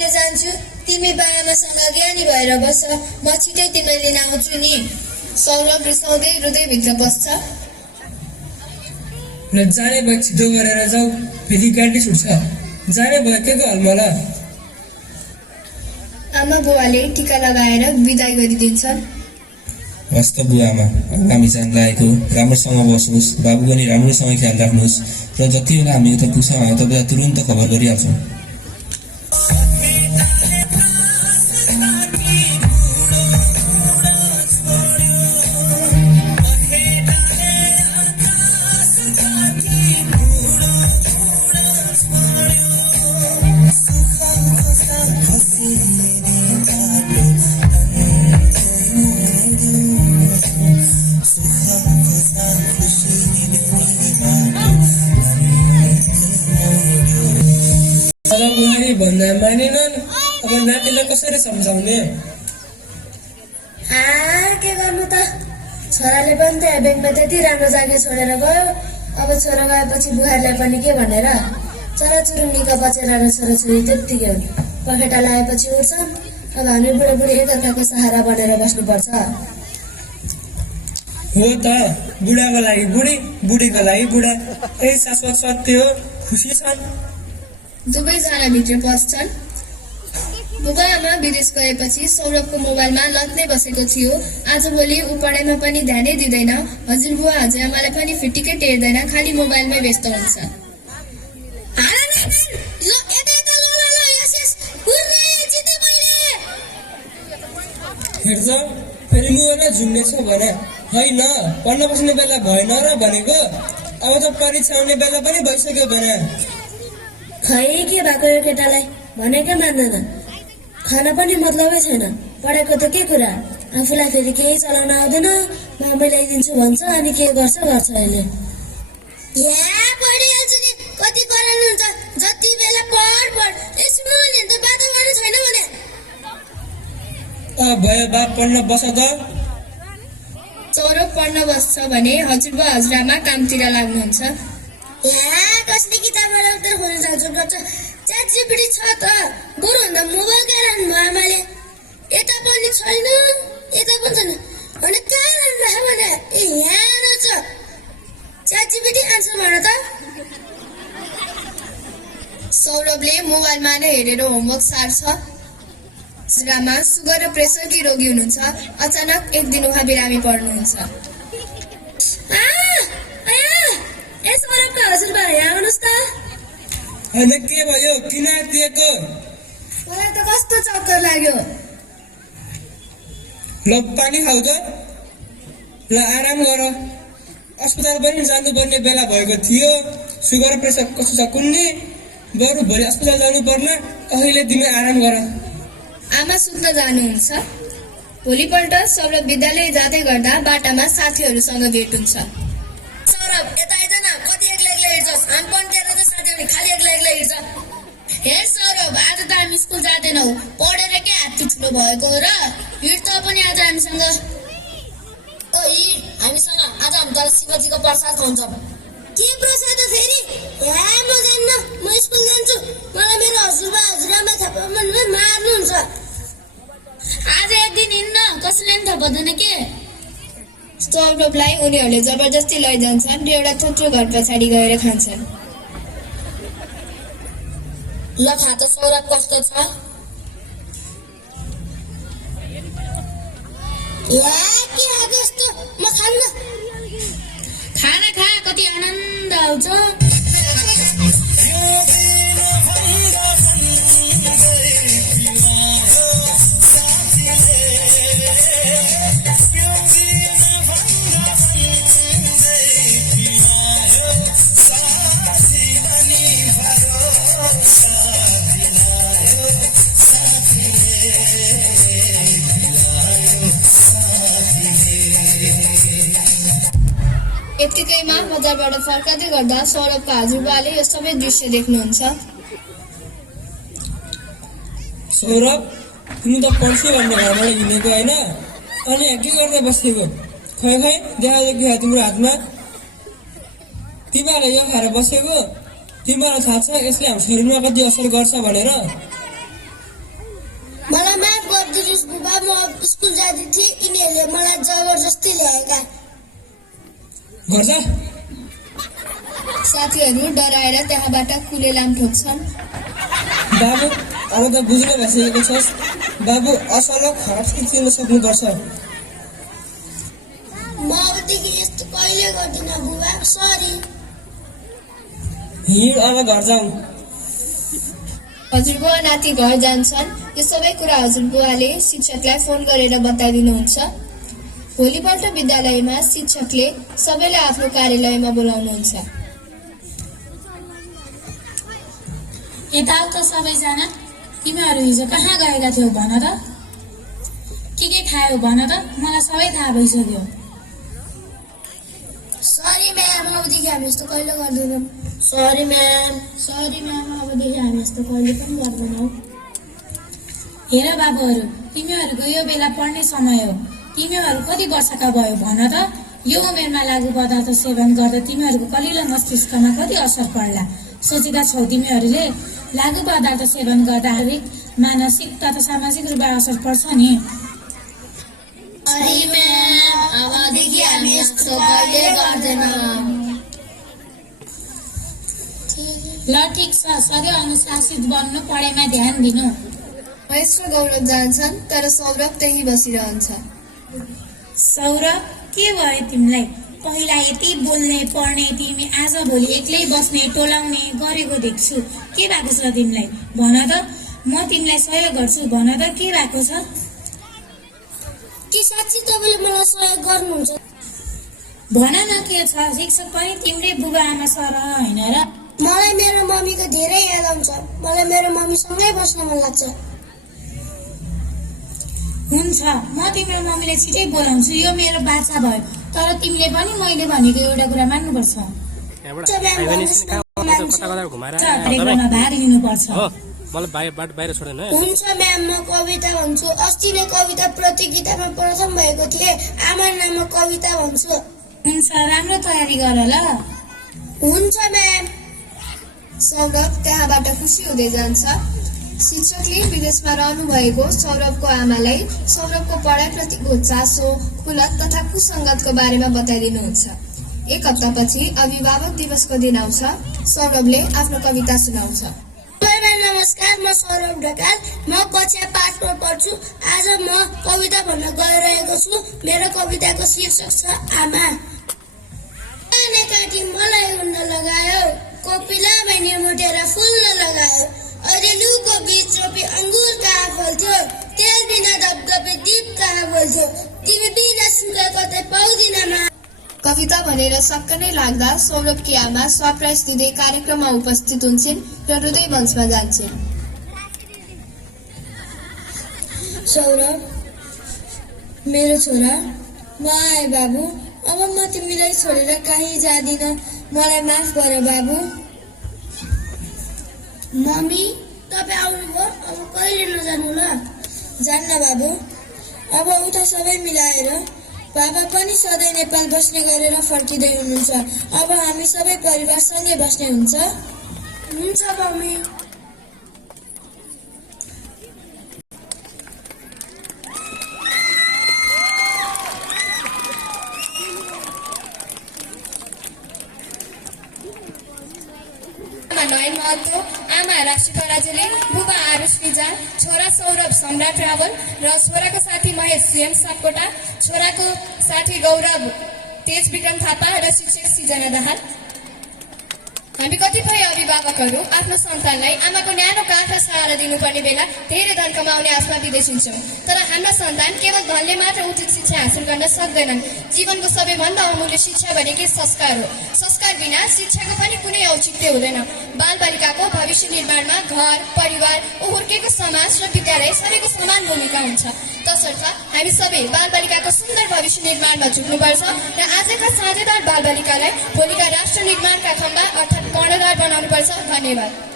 अहिले जान्छु, तिमी बाबामासँग ज्ञानी भएर बस, म छिटै तिमीलाई लिन आउँछु नि। सौरभ रिसाउँदै हृदयभित्र बस्छ। ल जाने भए छिटो गरेर जाऊ, फेरि गाडी छुट्छ। जाने भए के को हल्मला। आमा बुवाले टिका लगाएर बिदाई गरिदिन्छन्। हस्त बुवामा हामी जान लागेको, राम्रोसँग बस्नुहोस्, बाबु पनि राम्रोसँग ख्याल राख्नुहोस् र जति बेला हामी उता पुग्छौँ हामी तपाईँलाई तुरुन्त खबर गरिहाल्छौँ। भन्दा मानेनन्, अब नातिलाई कसरी सम्झाउने? के गर्नु त, छोराले पनि त ब्याङ्कमा त्यति राम्रो जागिर छोडेर गयो। अब छोरा गएपछि बुहारीलाई पनि के भनेर। चराचुरुङ्गीका बचेरा र छोराछोरी त्यत्तिकै हुन्, पखेटा लगाएपछि उठ्छन्। अब हामी बुढाबुढी एकअर्काको सहारा बनेर बस्नुपर्छ। हो त, बुढाको लागि बुढी, बुढीको लागि बुढा, यही शाश्वत सत्य हो। खुसी छन्। दुवैजना भित्र पस्छन्। बुबा आमा विदेश गएपछि सौरभको मोबाइलमा लत नै बसेको थियो। आजभोलि ऊ पढाइमा पनि ध्यानै दिँदैन। हजुरबुवा हजुरआमालाई पनि फिटिकै टेर्दैन, खालि मोबाइलमै व्यस्त हुन्छ। हेर्छ फेरि मुना झुम्नेछ भने होइन, पढ्न बस्ने बेला भएन र भनेको। अब त परीक्षा आउने बेला पनि भइसक्यो भने। खै के भएको यो केटालाई, भनेकै मान्दैन। खाना पनि मतलबै छैन, पढाइको त के कुरा। आफूलाई फेरि केही चलाउन आउँदैन, म मिलाइदिन्छु भन्छ, अनि के गर्छ अहिले। पढिहाल्छु नि, कति गराउनुहुन्छ, जति बेला पढ यसमा त बाधा गर्नु छैन भने। भयो बाप पढ्न बस त। सौरभ पढ्न बस्छ भने हजुरबा हजुरआमा कामतिर लाग्नुहुन्छ। कसले किताबबाट उत्तर खोज्न जान्छ गर्छ। च्याटजिपिटी छ त, बरुभन्दा मोबाइल कहाँ राख्नु आमाले। यता पनि छैन, यता पनि छैन भने कहाँ राख्नु भने यहाँ रहेछ। च्याटजिपिटी आन्सर भन त। सौरभले मोबाइलमा नै हेरेर होमवर्क सार्छ। हजुरआमा सुगर र प्रेसरकी रोगी हुनुहुन्छ। अचानक एक दिन उहाँ बिरामी पर्नुहुन्छ। हजुरबा यहाँ आउनुहोस् त। होइन के भयो, किन दिएको? मलाई त कस्तो चक्कर लाग्यो। ल पानी खाऊ त, ल आराम गर। अस्पताल पनि जानुपर्ने बेला भएको थियो। सुगर प्रेसर कस्तो छ कुन्नी, बरु भोलि अस्पताल जानु पर्न। अहिले तिमी आराम गर। आमा सुत्न जानुहुन्छ। भोलिपल्ट सौरभ विद्यालय जाँदै गर्दा बाटामा साथीहरूसँग भेट हुन्छ। सौरभ यता आइज न, कति एक्लै हिँड्छस्। हामी पनि तेरो त साथी हो नि, खालि एक्लै हिँड्छ। हेर सौरभ, आज त हामी स्कुल जाँदैनौ, पढेर के हात ठुलो भएको र हिँड त पनि आज हामीसँग। हामीसँग आज हामी त शिवजीको प्रसाद खान्छौँ। के प्रसाद हो फेरि? म जान्न, म स्कुल जान्छु। मलाई मेरो हजुरबा हजुरआमा थाहा मार्नुहुन्छ। आज एक दिन हिँड्न, कसैले पनि थाहा पाउँदैन के। सौरभलाई उनीहरूले जबरजस्ती लैजान्छन् र एउटा थुत्रो घर पछाडि गएर खान्छन्। ल खा त सौरभ, कस्तो छ? के आएको यस्तो, म खान्न। खाना खा, कति आनन्द आउँछ। यतिकैमा बजारबाट फर्काउँदै गर्दा सौरभका हजुरबाले यो सबै दृश्य देख्नुहुन्छ। सौरभ, तिमी त पढ्छु भन्ने घरबाट हिँडेको होइन, अनि के गर्दै बसेको? खै देखा तिम्रो हातमा। तिमीहरूलाई यो खाएर बसेको, तिमीहरूलाई थाहा छ यसले हाम्रो शरीरमा कति असर गर्छ भनेर? जाति थिए यिनीहरूले मलाई जबरजस्ती ल्याएका। गर्छ साथीहरू डराएर त्यहाँबाट कुलेलाम ठोक्छन्। बाबु अब त बुझ्न भइसकेको छस्। बाबु असल खराब चिन्न सक्नुपर्छ। म अबदेखि यस्तो कहिले गर्दिनँ बुबा, सरी। हिँड अब घर जाउँ। हजुरबुवा नाति घर जान्छन्। यो सबै कुरा हजुरबुवाले शिक्षकलाई फोन गरेर बताइदिनुहुन्छ। भोलिपल्ट विद्यालयमा शिक्षकले सबैलाई आफ्नो कार्यालयमा बोलाउनुहुन्छ। यताउता सबैजना, तिमीहरू हिजो कहाँ गएका थियौ भन त? के खायौ भन त? मलाई सबै थाहा भइसक्यो। सरी म्याम, अबदेखि हामी यस्तो कहिले गर्दैनौँ। सरी म्याम, अबदेखि हामी यस्तो कहिले पनि गर्दैनौँ। हेर बाबुहरू, तिमीहरूको यो बेला पढ्ने समय हो। तिमीहरू कति वर्षका भयो भन त? यो उमेरमा लागु पदार्थ सेवन गर्दा तिमीहरूको कलिलो मस्तिष्कमा कति असर पर्ला? सोचेका छौ तिमीहरूले? लागु पदार्थ सेवन गर्दा शारीरिक, मानसिक तथा सामाजिक रूपमा असर पर्छ नि। सरी म्याम, अबदेखि हामी यस्तो कहिले गर्दैनौँ। ल ठिक छ, सधैँ अनुशासित बन्नु, पढाइमा ध्यान दिनु। महेश र गौरव जान्छन्, तर सौरभ त्यही बसिरहन्छ। सौरभ, के भयो तिमीलाई? पहिला यति बोल्ने पढ्ने तिमी आज भोलि एक्लै बस्ने टोलाउने गरेको देख्छु। के भएको छ तिमीलाई? भन त, म तिमीलाई सहयोग गर्छु। भन त, के भएको छ? के साँच्ची तपाईँले मलाई सहयोग गर्नुहुन्छ? भन न के छ? शिक्षक पनि तिम्रै बुबा आमा सर होइन र? मलाई मेरो मम्मीको धेरै याद आउँछ। मलाई मेरो मम्मीसँगै बस्न मन लाग्छ। हुन्छ, म तिम्रो मम्मीले छिटै बोलाउँछु। यो मेरो बाछा भयो, तर तिमीले पनि मैले भनेको एउटा कुरा मान्नुपर्छ। कार्यक्रममा भाग लिनुपर्छ। बाहिर छोडेन। हुन्छ म्याम, म कविता भन्छु। अस्ति नै कविता प्रतियोगितामा प्रथम भएको थिएँ। आमा नाममा कविता भन्छु। हुन्छ, राम्रो तयारी गर ल। हुन्छ म्याम। सौरभ त्यहाँबाट खुसी हुँदै जान्छ। शिक्षकले विदेशमा रहनु भएको सौरभको आमालाई सौरभको पढाइप्रतिको चासो, कुलत तथा कुसङ्गतको बारेमा बताइदिनुहुन्छ। एक हप्तापछि अभिभावक दिवसको दिन आउँछ। सौरभले आफ्नो कविता सुनाउँछ। नमस्कार, म सौरभ ढकाल। म कक्षा 5 मा पढ्छु। आज म कविता भन्न गइरहेको छु। मेरो कविताको शीर्षक छ आमा। काटी मलाई उड्न लगायो, कोपिला मैने मुटेर फुल्न लगायो। अरेलुको बीच रोपी अंगुर कहाँ फल्थ्यो, तेल बिना धपधपे दीप कहाँ बोल्थ्यो, तिमी बिना सुगा कतै पाउँदिन मा। कविता भनेर सक्क नै लाग्दा सौरभकी आमा सरप्राइज दिँदै कार्यक्रममा उपस्थित हुन्छन् र रुँदै मञ्चमा जान्छन्। सौरभ, मेरो छोरा, म आए बाबु। अब म तिमीलाई छोडेर कहीँ जादिन। मलाई माफ गर बाबु। मम्मी, तपाईँ आउनुभयो, अब कहिले नजानु ल? जान्न बाबु, अब उता सबै मिलाएर बाबा पनि सधैँ नेपाल बस्ने गरेर फर्किँदै हुनुहुन्छ। अब हामी सबै परिवार सँगै बस्ने हुन्छ। हुन्छ मम्मी। नयन महतो, आमा राष्ट्रिका राजुले, बुबा आरुष रिजाल, छोरा सौरभ सम्राट रावल र छोराको साथी महेश स्वयं सापकोटा, छोराको साथी गौरव तेज विक्रम थापा र शिक्षक सिजना दाहाल। हामी कतिपय अभिभावकहरू आफ्नो सन्तानलाई आमाको न्यानो काख र सहारा दिनुपर्ने बेला धेरै धन कमाउने आशमा विदेशिन्छौँ। तर हाम्रा सन्तान केवल धनले मात्र उचित शिक्षा हासिल गर्न सक्दैनन्। जीवनको सबैभन्दा अमूल्य शिक्षा भनेकै संस्कार हो। संस्कार बिना शिक्षाको पनि कुनै औचित्य हुँदैन। बालबालिकाको भविष्य निर्माणमा घर, परिवार, हुर्केको समाज र विद्यालय सबैको समान भूमिका हुन्छ। तसर्थ हामी सबै बालबालिकाको सुन्दर भविष्य निर्माणमा जुट्नुपर्छ र आजका साझेदार बालबालिकालाई भोलिका राष्ट्र निर्माणका खम्बा अर्थात् कर्णधार बनाउनुपर्छ। धन्यवाद।